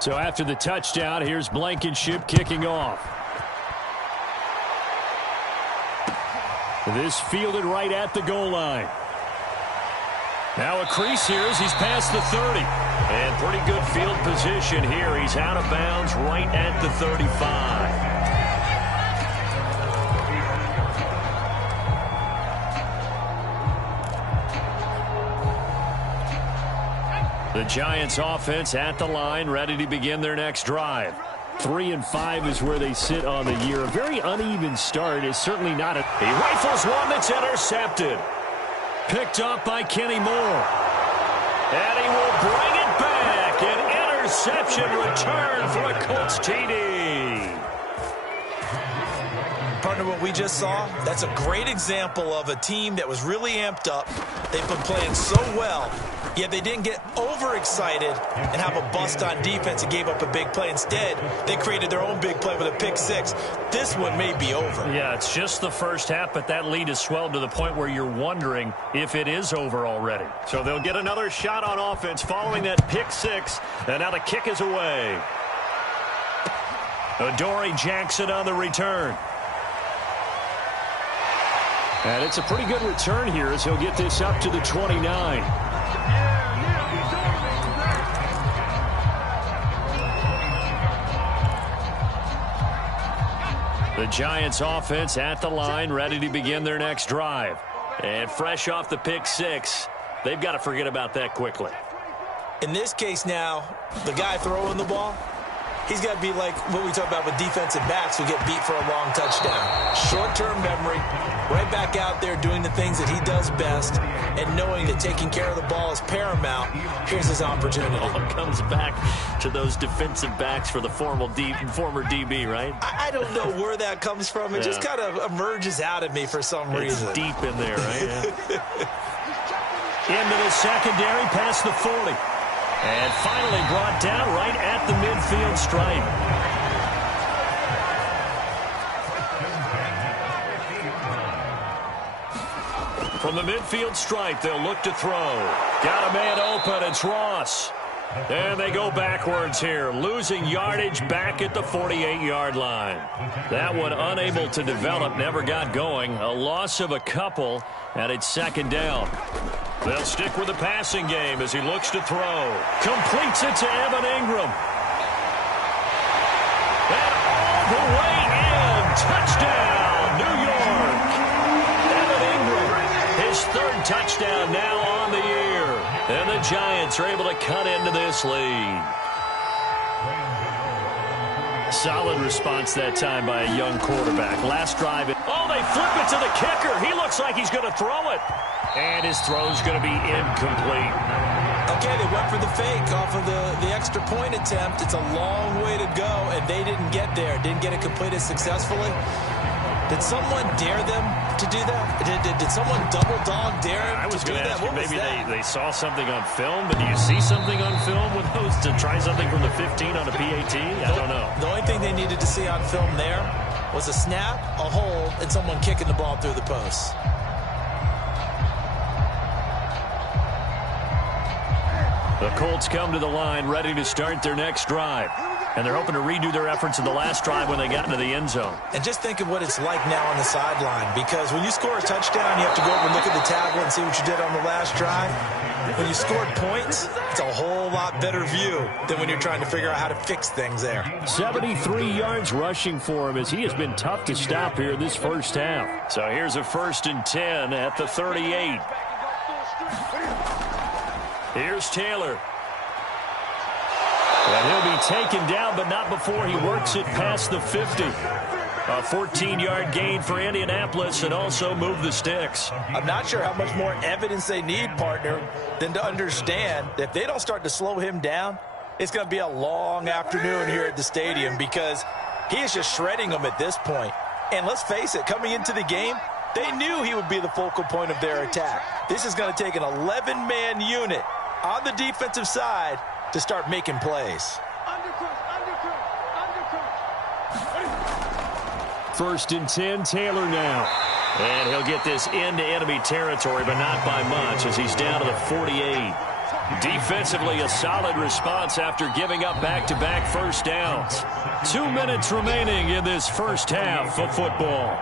So after the touchdown, here's Blankenship kicking off. This fielded right at the goal line. Now a crease here as he's past the 30. And pretty good field position here. He's out of bounds right at the 35. The Giants offense at the line, ready to begin their next drive. 3-5 is where they sit on the year. A very uneven start is certainly not a... He rifles one that's intercepted. Picked up by Kenny Moore. And he will bring it back. An interception return for a Colts TD. Partner, what we just saw, that's a great example of a team that was really amped up. They've been playing so well, yet they didn't get overexcited and have a bust on defense and gave up a big play. Instead, they created their own big play with a pick six. This one may be over. Yeah, it's just the first half, but that lead has swelled to the point where you're wondering if it is over already. So they'll get another shot on offense following that pick six, and now the kick is away. Adoree Jackson on the return. And it's a pretty good return here as he'll get this up to the 29. The Giants offense at the line, ready to begin their next drive. And fresh off the pick six, they've got to forget about that quickly. In this case now, the guy throwing the ball, he's got to be like what we talk about with defensive backs who get beat for a long touchdown. Short-term memory, right back out there doing the things that he does best, and knowing that taking care of the ball is paramount. Here's his opportunity. It all comes back to those defensive backs for the former DB, right? I don't know where that comes from. It just kind of emerges out of me for some reason. It's deep in there, right? Yeah. Into the secondary, past the 40. And finally brought down right at the midfield stripe. From the midfield stripe, they'll look to throw. Got a man open. It's Ross. And they go backwards here, losing yardage back at the 48-yard line. That one unable to develop, never got going. A loss of a couple, and it's second down. They'll stick with the passing game as he looks to throw. Completes it to Evan Ingram. And all the way in. Touchdown, New York. Evan Ingram, his third touchdown now on the year. And the Giants are able to cut into this lead. Solid response that time by a young quarterback. Last drive. Oh, they flip it to the kicker. He looks like he's going to throw it. And his throw's going to be incomplete. Okay, they went for the fake off of the extra point attempt. It's a long way to go, and they didn't get there. Didn't get it completed successfully. Did someone dare them to do that? Did someone double dog dare him to do that? I was going to ask you, maybe they saw something on film, but do you see something on film with those to try something from the 15 on a PAT? I don't know. The only thing they needed to see on film there was a snap, a hold, and someone kicking the ball through the post. The Colts come to the line ready to start their next drive. And they're hoping to redo their efforts in the last drive when they got into the end zone. And just think of what it's like now on the sideline, because when you score a touchdown, you have to go over and look at the tablet and see what you did on the last drive. When you scored points, it's a whole lot better view than when you're trying to figure out how to fix things there. 73 yards rushing for him as he has been tough to stop here this first half. So here's a 1st and 10 at the 38. Here's Taylor. And he'll be taken down, but not before he works it past the 50. A 14-yard gain for Indianapolis and also move the sticks. I'm not sure how much more evidence they need, partner, than to understand that if they don't start to slow him down, it's going to be a long afternoon here at the stadium because he is just shredding them at this point. And let's face it, coming into the game, they knew he would be the focal point of their attack. This is going to take an 11-man unit on the defensive side to start making plays. 1st and 10, Taylor now. And he'll get this into enemy territory, but not by much as he's down to the 48. Defensively, a solid response after giving up back-to-back first downs. 2 minutes remaining in this first half of football.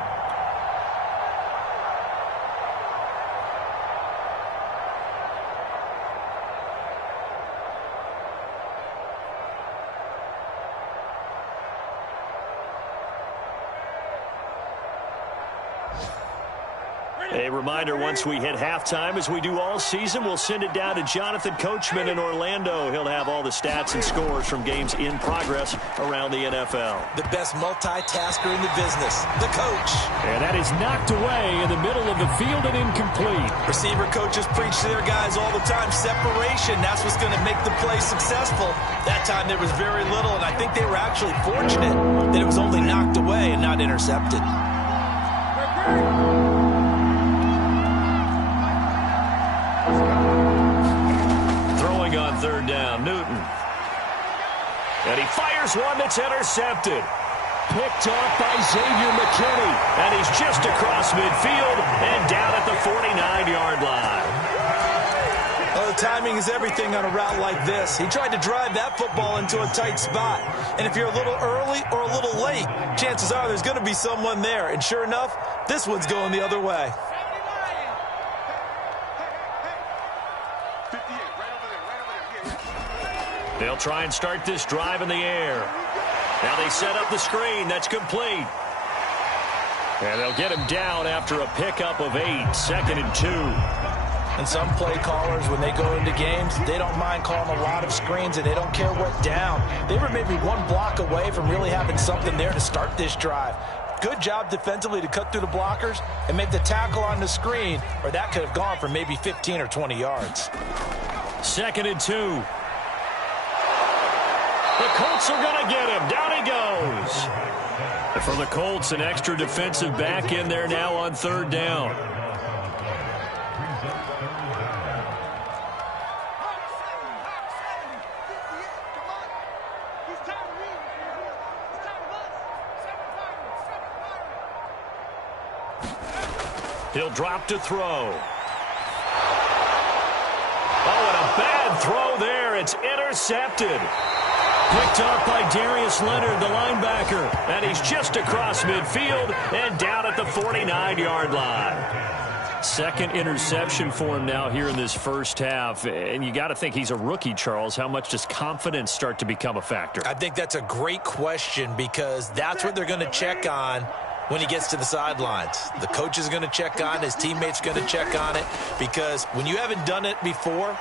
A reminder, once we hit halftime, as we do all season, we'll send it down to Jonathan Coachman in Orlando. He'll have all the stats and scores from games in progress around the NFL. The best multitasker in the business, the coach. And that is knocked away in the middle of the field and incomplete. Receiver coaches preach to their guys all the time, separation. That's what's going to make the play successful. That time there was very little, and I think they were actually fortunate that it was only knocked away and not intercepted. Third down, Newton. And he fires one that's intercepted. Picked off by Xavier McKinney. And he's just across midfield and down at the 49-yard line. Well, the timing is everything on a route like this. He tried to drive that football into a tight spot. And if you're a little early or a little late, chances are there's going to be someone there. And sure enough, this one's going the other way. They'll try and start this drive in the air. Now they set up the screen. That's complete. And they'll get him down after a pickup of 8, 2nd and 2. And some play callers, when they go into games, they don't mind calling a lot of screens, and they don't care what down. They were maybe one block away from really having something there to start this drive. Good job defensively to cut through the blockers and make the tackle on the screen, or that could have gone for maybe 15 or 20 yards. 2nd and 2. The Colts are going to get him. Down he goes. For the Colts, an extra defensive back in there now on 3rd down. He'll drop to throw. Oh, and a bad throw there. It's intercepted. Picked off by Darius Leonard, the linebacker. And he's just across midfield and down at the 49-yard line. Second interception for him now here in this first half. And you got to think he's a rookie, Charles. How much does confidence start to become a factor? I think that's a great question, because that's what they're going to check on when he gets to the sidelines. The coach is going to check on it. His teammates are going to check on it, because when you haven't done it before,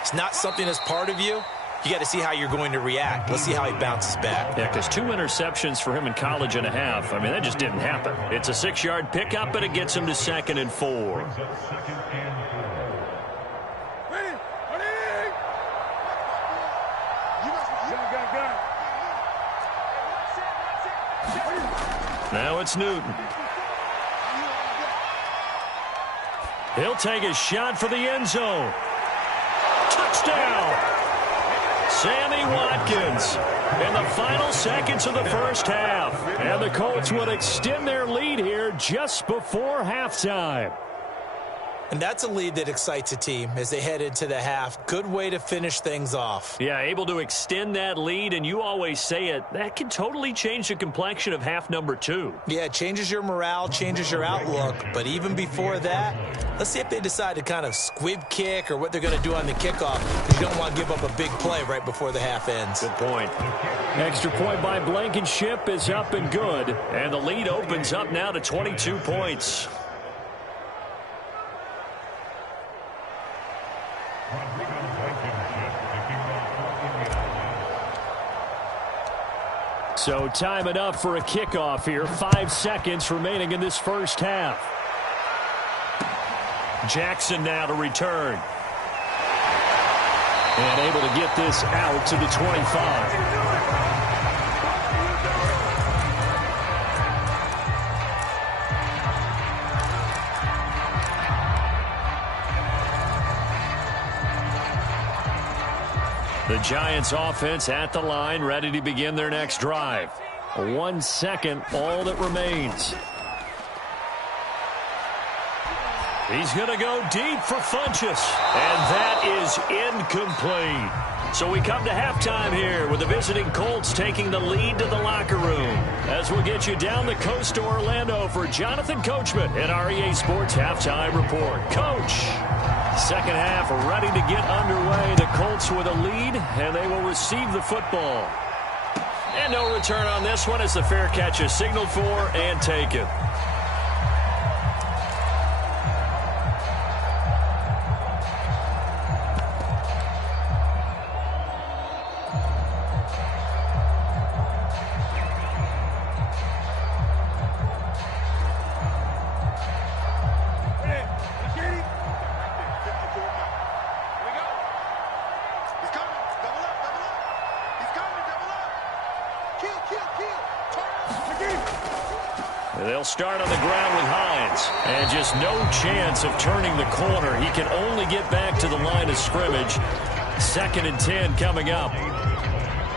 it's not something that's part of you. You got to see how you're going to react. Let's see how he bounces back. Yeah, because 2 interceptions for him in college and a half. I mean, that just didn't happen. It's a 6-yard pickup, and it gets him to 2nd and 4. Now it's Newton. He'll take a shot for the end zone. Touchdown! Sammy Watkins in the final seconds of the first half. And the Colts would extend their lead here just before halftime. And that's a lead that excites a team as they head into the half. Good way to finish things off. Yeah, able to extend that lead, and you always say it, that can totally change the complexion of half number 2. Yeah, it changes your morale, changes your outlook. But even before that, let's see if they decide to kind of squib kick or what they're going to do on the kickoff, because you don't want to give up a big play right before the half ends. Good point. Extra point by Blankenship is up and good, and the lead opens up now to 22 points. So time it up for a kickoff here. 5 seconds remaining in this first half. Jackson now to return. And able to get this out to the 25. The Giants offense at the line, ready to begin their next drive. 1 second, all that remains. He's going to go deep for Funchess. And that is incomplete. So we come to halftime here with the visiting Colts taking the lead to the locker room. As we'll get you down the coast to Orlando for Jonathan Coachman at our EA Sports Halftime Report. Coach, second half ready to get underway. The Colts with a lead, and they will receive the football. And no return on this one as the fair catch is signaled for and taken. They'll start on the ground with Hines. And just no chance of turning the corner. He can only get back to the line of scrimmage. 2nd and 10 coming up.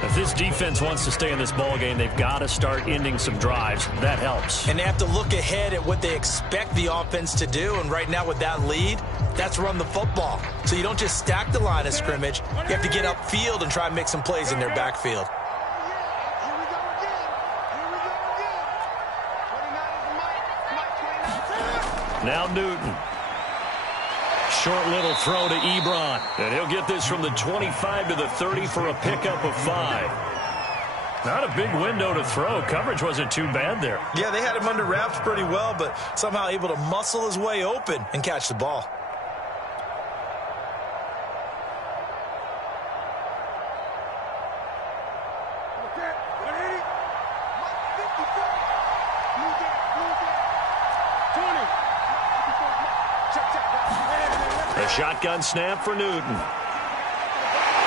If this defense wants to stay in this ballgame, they've got to start ending some drives. That helps. And they have to look ahead at what they expect the offense to do. And right now with that lead, that's run the football. So you don't just stack the line of scrimmage. You have to get upfield and try and make some plays in their backfield. Now Newton. Short little throw to Ebron. And he'll get this from the 25 to the 30 for a pickup of 5. Not a big window to throw. Coverage wasn't too bad there. Yeah, they had him under wraps pretty well, but somehow able to muscle his way open and catch the ball. A shotgun snap for Newton.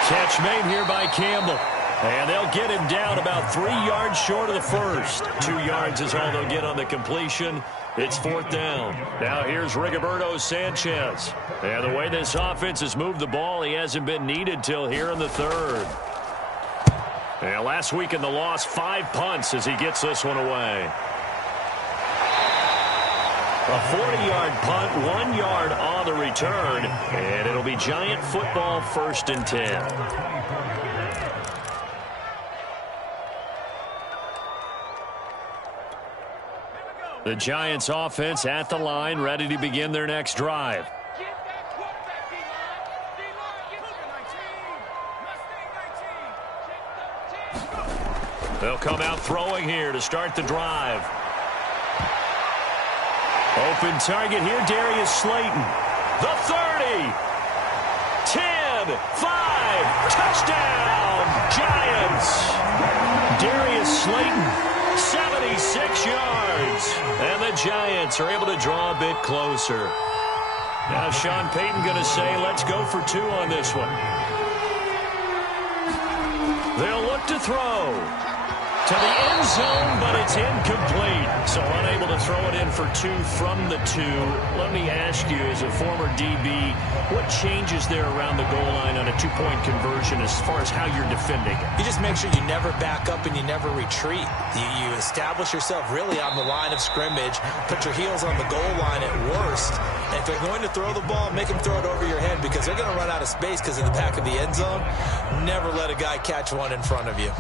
Catch made here by Campbell. And they'll get him down about 3 yards short of the first. 2 yards is all they'll get on the completion. It's 4th down. Now here's Rigoberto Sanchez. And the way this offense has moved the ball, he hasn't been needed till here in the 3rd. And last week in the loss, 5 punts as he gets this one away. A 40-yard punt, 1 yard on the return, and it'll be Giant football 1st and 10. The Giants offense at the line, ready to begin their next drive. They'll come out throwing here to start the drive. Open target here, Darius Slayton. The 30. 10, 5, touchdown, Giants. Darius Slayton, 76 yards. And the Giants are able to draw a bit closer. Now Sean Payton going to say, let's go for 2 on this one. They'll look to throw. To the end zone, but it's incomplete. So unable to throw it in for 2 from the 2. Let me ask you, as a former DB, what changes there around the goal line on a 2-point conversion as far as how you're defending it? You just make sure you never back up and you never retreat. You establish yourself really on the line of scrimmage, put your heels on the goal line at worst. And if they're going to throw the ball, make them throw it over your head because they're going to run out of space because in the back of the end zone, never let a guy catch one in front of you.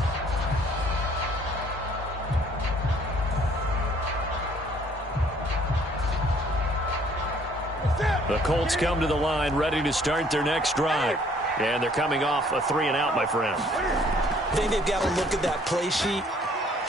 The Colts come to the line ready to start their next drive. And they're coming off a 3 and out, my friend. I think they've got to look at that play sheet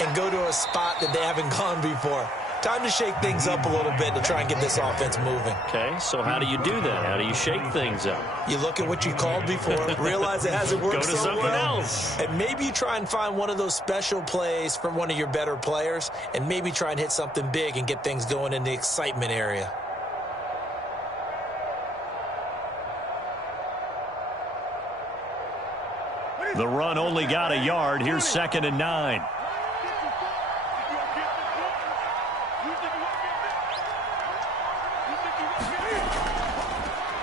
and go to a spot that they haven't gone before. Time to shake things up a little bit to try and get this offense moving. Okay, so how do you do that? How do you shake things up? You look at what you called before, realize it hasn't worked so well. Go to something else. And maybe you try and find one of those special plays from one of your better players, and maybe try and hit something big and get things going in the excitement area. The run only got a yard. Here's 2nd and 9.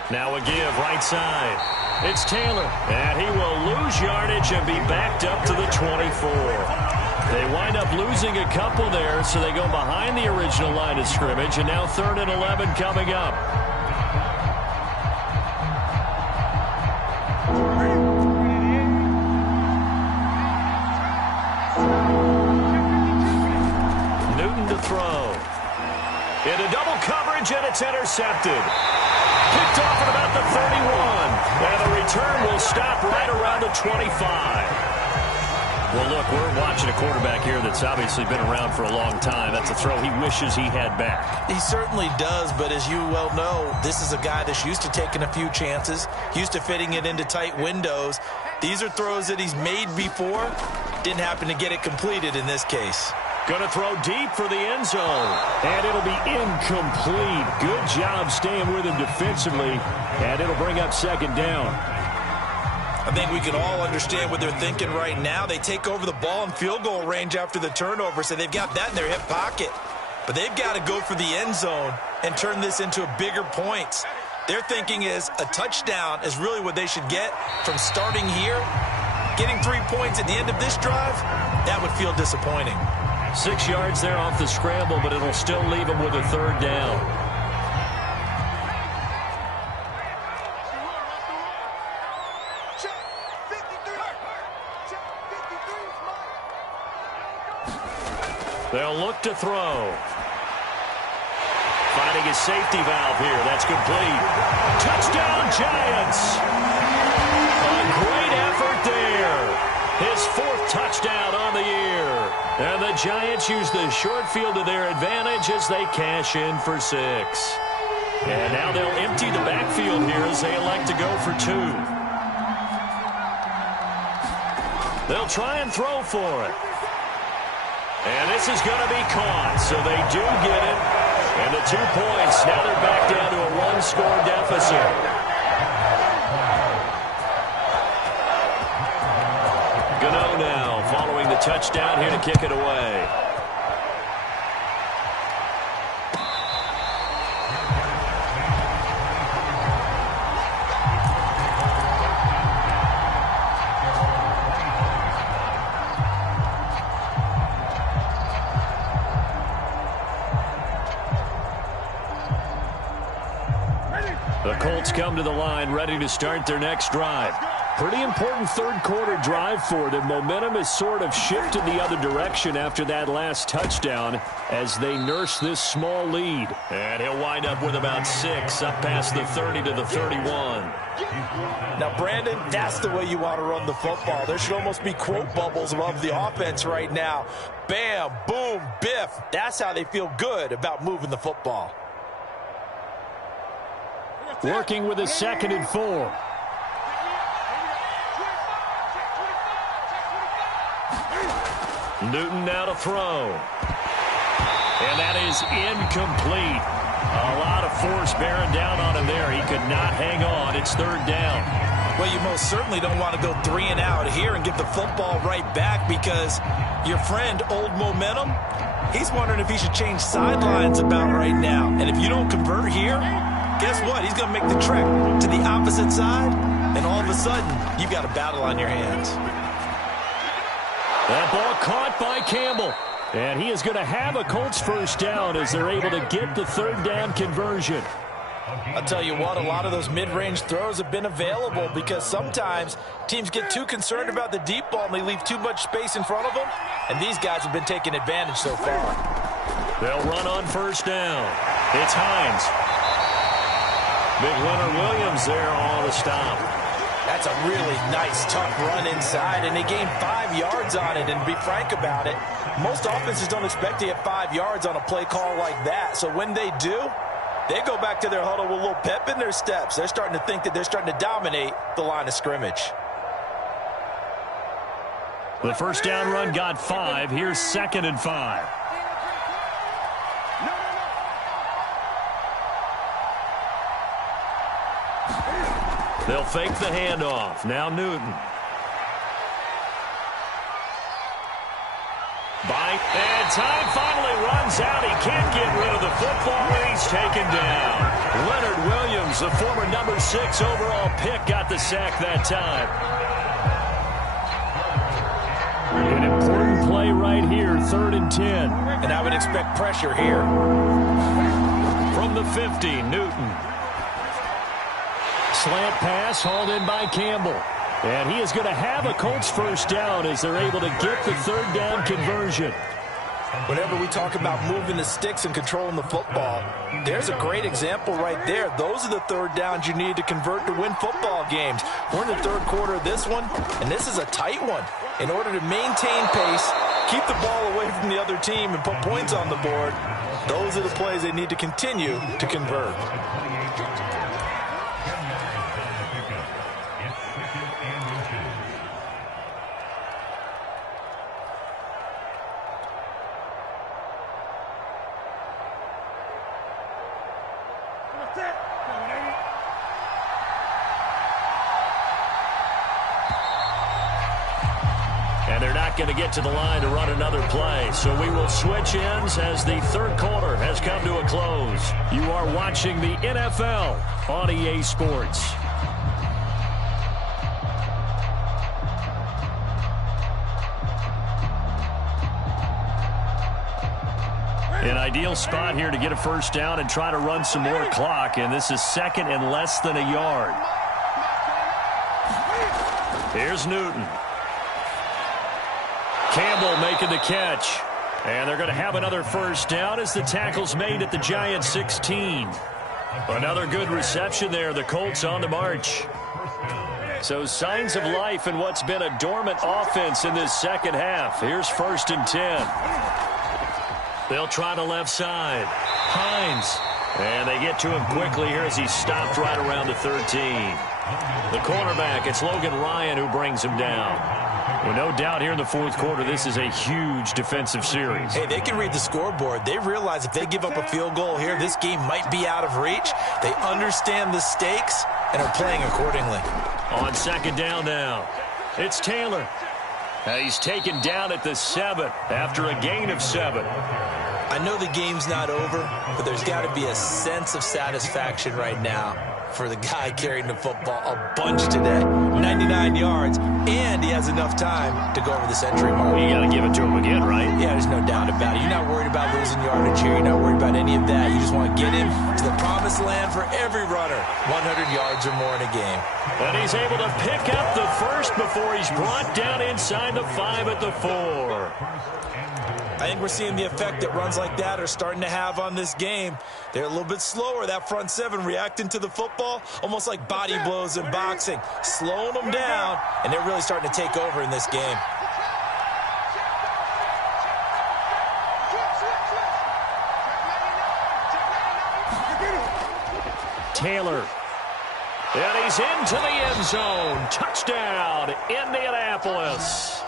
Now a give right side. It's Taylor, and he will lose yardage and be backed up to the 24. They wind up losing a couple there, so they go behind the original line of scrimmage, and now 3rd and 11 coming up. charge, and it's intercepted. Picked off at about the 31. And the return will stop right around the 25. Well, look, we're watching a quarterback here that's obviously been around for a long time. That's a throw he wishes he had back. He certainly does, but as you well know, this is a guy that's used to taking a few chances, used to fitting it into tight windows. These are throws that he's made before. Didn't happen to get it completed in this case. Going to throw deep for the end zone. And it'll be incomplete. Good job staying with him defensively. And it'll bring up second down. I think we can all understand what they're thinking right now. They take over the ball in field goal range after the turnover, so they've got that in their hip pocket. But they've got to go for the end zone and turn this into a bigger points. Their thinking is a touchdown is really what they should get from starting here. Getting 3 points at the end of this drive, that would feel disappointing. 6 yards there off the scramble, but it'll still leave them with a third down. They'll look to throw. Finding his safety valve here. That's complete. Touchdown, Giants! A great effort there. His 4th touchdown on the year. And the Giants use the short field to their advantage as they cash in for 6. And now they'll empty the backfield here as they elect to go for 2. They'll try and throw for it. And this is going to be caught, so they do get it. And the 2 points, now they're back down to a 1-score deficit. Gano now following the touchdown here to kick it away. The Colts come to the line, ready to start their next drive. Pretty important third-quarter drive for them. Momentum has sort of shifted the other direction after that last touchdown as they nurse this small lead. And he'll wind up with about 6 up past the 30 to the 31. Now, Brandon, that's the way you want to run the football. There should almost be quote bubbles above the offense right now. Bam, boom, biff. That's how they feel good about moving the football. Working with a 2nd and 4. Newton now to throw. And that is incomplete. A lot of force bearing down on him there. He could not hang on. It's 3rd down. Well, you most certainly don't want to go 3 and out here and give the football right back because your friend, Old Momentum, he's wondering if he should change sidelines about right now. And if you don't convert here, guess what? He's going to make the trek to the opposite side, and all of a sudden, you've got a battle on your hands. That ball caught by Campbell. And he is going to have a Colts first down as they're able to get the 3rd down conversion. I'll tell you what, a lot of those mid-range throws have been available because sometimes teams get too concerned about the deep ball and they leave too much space in front of them, and these guys have been taking advantage so far. They'll run on first down. It's Hines. Big Leonard Williams there on the stop. That's a really nice, tough run inside, and they gained 5 yards on it. And to be frank about it, most offenses don't expect to get 5 yards on a play call like that. So when they do, they go back to their huddle with a little pep in their steps. They're starting to think that they're starting to dominate the line of scrimmage. The first down run got 5. Here's 2nd and 5. They'll fake the handoff. Now Newton. And time finally runs out. He can't get rid of the football, and he's taken down. Leonard Williams, the former number 6 overall pick, got the sack that time. An important play right here, 3rd and 10. And I would expect pressure here. From the 50, Newton. Slant pass hauled in by Campbell. And he is going to have a Colts first down as they're able to get the 3rd down conversion. Whenever we talk about moving the sticks and controlling the football, there's a great example right there. Those are the third downs you need to convert to win football games. We're in the third quarter of this one, and this is a tight one. In order to maintain pace, keep the ball away from the other team, and put points on the board, those are the plays they need to continue to convert. And they're not going to get to the line to run another play. So we will switch ends as the third quarter has come to a close. You are watching the NFL on EA Sports. An ideal spot here to get a first down and try to run some more clock. And this is second and less than a yard. Here's Newton. Campbell making the catch. And they're going to have another first down as the tackle's made at the Giants' 16. Another good reception there. The Colts on the march. So signs of life in what's been a dormant offense in this second half. Here's 1st and 10. They'll try the left side. Hines. And they get to him quickly here as he's stopped right around the 13. The cornerback, it's Logan Ryan who brings him down. Well, no doubt here in the fourth quarter, this is a huge defensive series. Hey, they can read the scoreboard. They realize if they give up a field goal here, this game might be out of reach. They understand the stakes and are playing accordingly. On second down now, it's Taylor. He's taken down at the 7 after a gain of 7. I know the game's not over, but there's got to be a sense of satisfaction right now for the guy carrying the football a bunch today. 99 yards, and he has enough time to go over the century mark. You got to give it to him again, right? Yeah, there's no doubt about it. You're not worried about losing yardage here. You're not worried about any of that. You just want to get him to the promised land for every runner. 100 yards or more in a game. And he's able to pick up the first before he's brought down inside the 5 at the 4. I think we're seeing the effect that runs like that are starting to have on this game. They're a little bit slower, that front 7 reacting to the football, almost like body blows in boxing, slowing them down, and they're really starting to take over in this game. Taylor. And he's into the end zone. Touchdown, Indianapolis.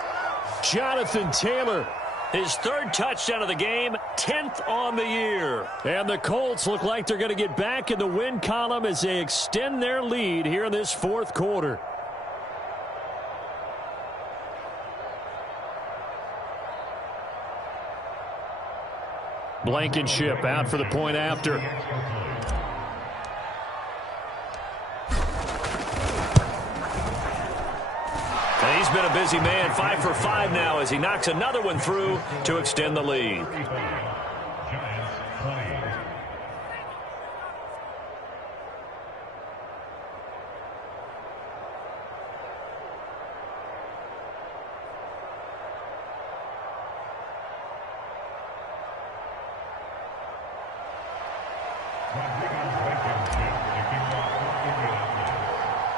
Jonathan Taylor. His 3rd touchdown of the game, 10th on the year. And the Colts look like they're going to get back in the win column as they extend their lead here in this fourth quarter. Blankenship out for the point after. He's been a busy man, 5 for 5 now as he knocks another one through to extend the lead.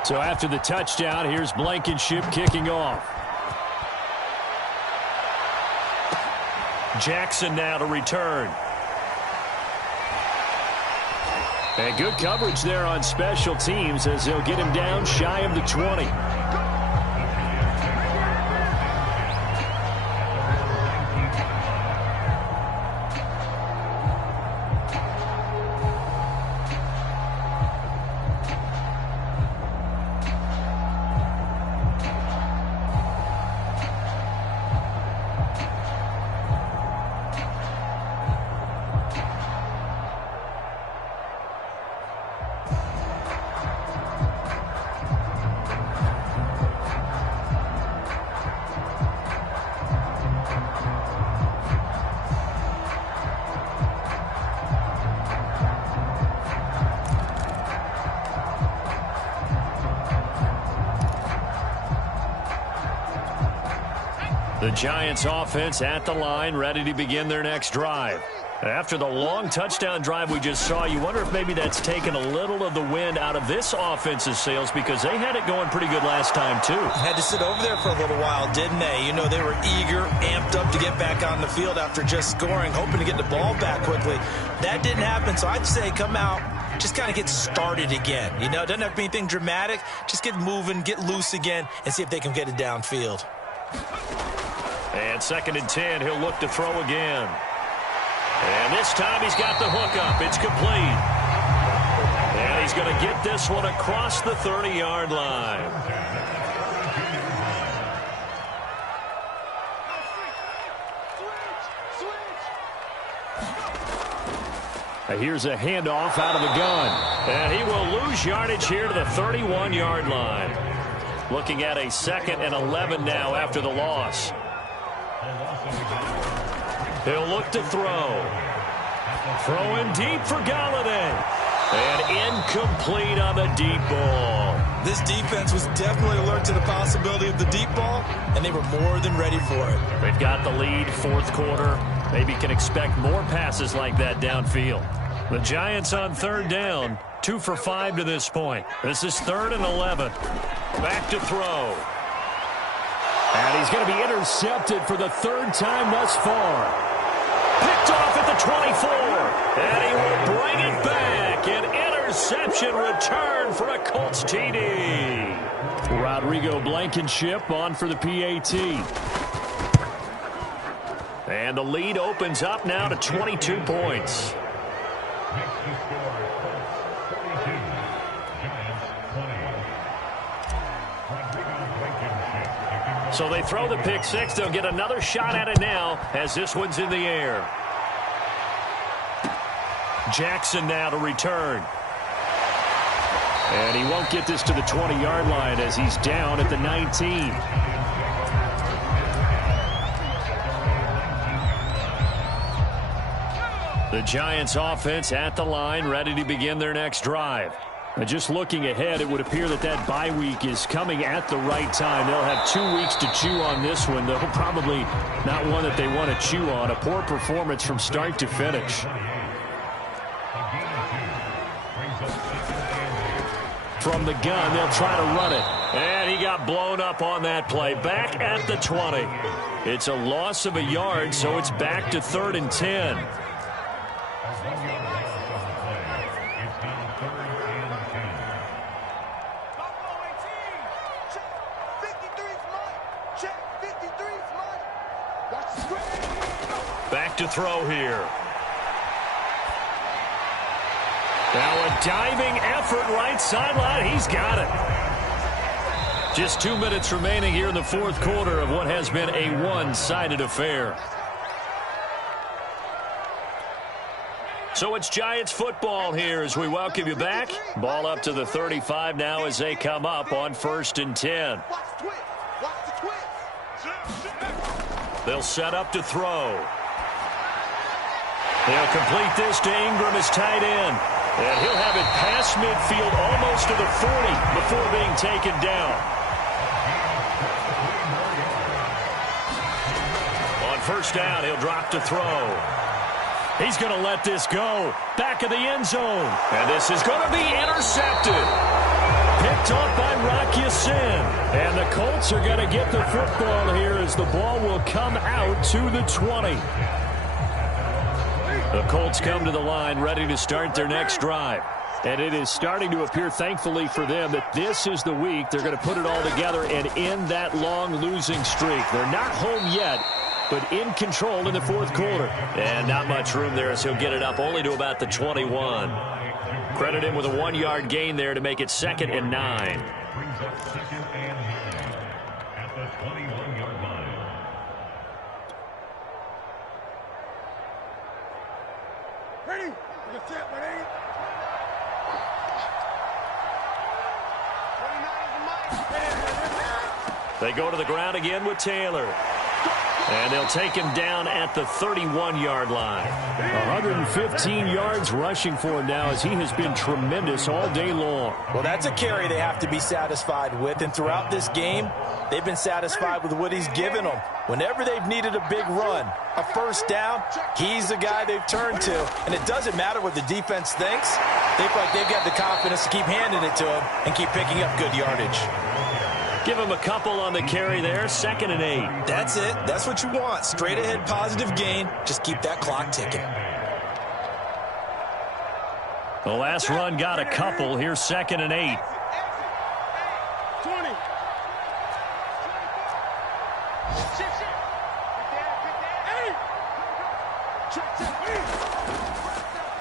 So after the touchdown, here's Blankenship kicking off. Jackson now to return. And good coverage there on special teams as they'll get him down shy of the 20. The Giants offense at the line, ready to begin their next drive. After the long touchdown drive we just saw, you wonder if maybe that's taken a little of the wind out of this offense's sails because they had it going pretty good last time, too. Had to sit over there for a little while, didn't they? You know, they were eager, amped up to get back on the field after just scoring, hoping to get the ball back quickly. That didn't happen, so I'd say come out, just kind of get started again. You know, it doesn't have to be anything dramatic. Just get moving, get loose again, and see if they can get it downfield. And 2nd and 10, he'll look to throw again. And this time he's got the hook up. It's complete. And he's going to get this one across the 30-yard line. Here's a handoff out of the gun. And he will lose yardage here to the 31-yard line. Looking at a 2nd and 11 now after the loss. He'll look to throw. Throwing deep for Galladay. And incomplete on the deep ball. This defense was definitely alert to the possibility of the deep ball, and they were more than ready for it. They've got the lead, 4th quarter. Maybe can expect more passes like that downfield. The Giants on 3rd down, 2 for 5 to this point. This is 3rd and 11. Back to throw. And he's going to be intercepted for the 3rd time thus far. Picked off at the 24. And he will bring it back. An interception return for a Colts TD. Rodrigo Blankenship on for the PAT. And the lead opens up now to 22 points. So they throw the pick six. They'll get another shot at it now as this one's in the air. Jackson now to return. And he won't get this to the 20-yard line as he's down at the 19. The Giants offense at the line, ready to begin their next drive. And just looking ahead, it would appear that that bye week is coming at the right time. They'll have 2 weeks to chew on this one, though probably not one that they want to chew on. A poor performance from start to finish. From the gun, they'll try to run it. And he got blown up on that play. Back at the 20. It's a loss of a yard, so it's back to 3rd and 10. Back to throw here. Now a diving effort right sideline. He's got it. Just 2 minutes remaining here in the 4th quarter of what has been a one-sided affair. So it's Giants football here as we welcome you back. Ball up to the 35 now as they come up on 1st and 10. They'll set up to throw. They'll complete this to Ingram as tight end. And he'll have it past midfield almost to the 40 before being taken down. On 1st down, he'll drop to throw. He's going to let this go. Back of the end zone. And this is going to be intercepted. Picked off by Rock Ya-Sin. And the Colts are going to get the football here as the ball will come out to the 20. The Colts come to the line ready to start their next drive. And it is starting to appear, thankfully for them, that this is the week they're going to put it all together and end that long losing streak. They're not home yet, but in control in the 4th quarter. And not much room there as he'll get it up only to about the 21. Credit him with a 1-yard gain there to make it 2nd and 9. They go to the ground again with Taylor. And they'll take him down at the 31-yard line. 115 yards rushing for him now as he has been tremendous all day long. Well, that's a carry they have to be satisfied with. And throughout this game, they've been satisfied with what he's given them. Whenever they've needed a big run, a first down, he's the guy they've turned to. And it doesn't matter what the defense thinks. They feel like they've got the confidence to keep handing it to him and keep picking up good yardage. Give him a couple on the carry there, 2nd and 8. That's it. That's what you want. Straight ahead positive gain. Just keep that clock ticking. The last run got a couple. Here's 2nd and 8. 20.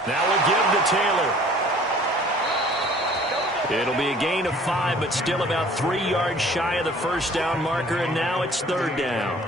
Now we'll give to Taylor. It'll be a gain of 5, but still about 3 yards shy of the first down marker, and now it's 3rd down.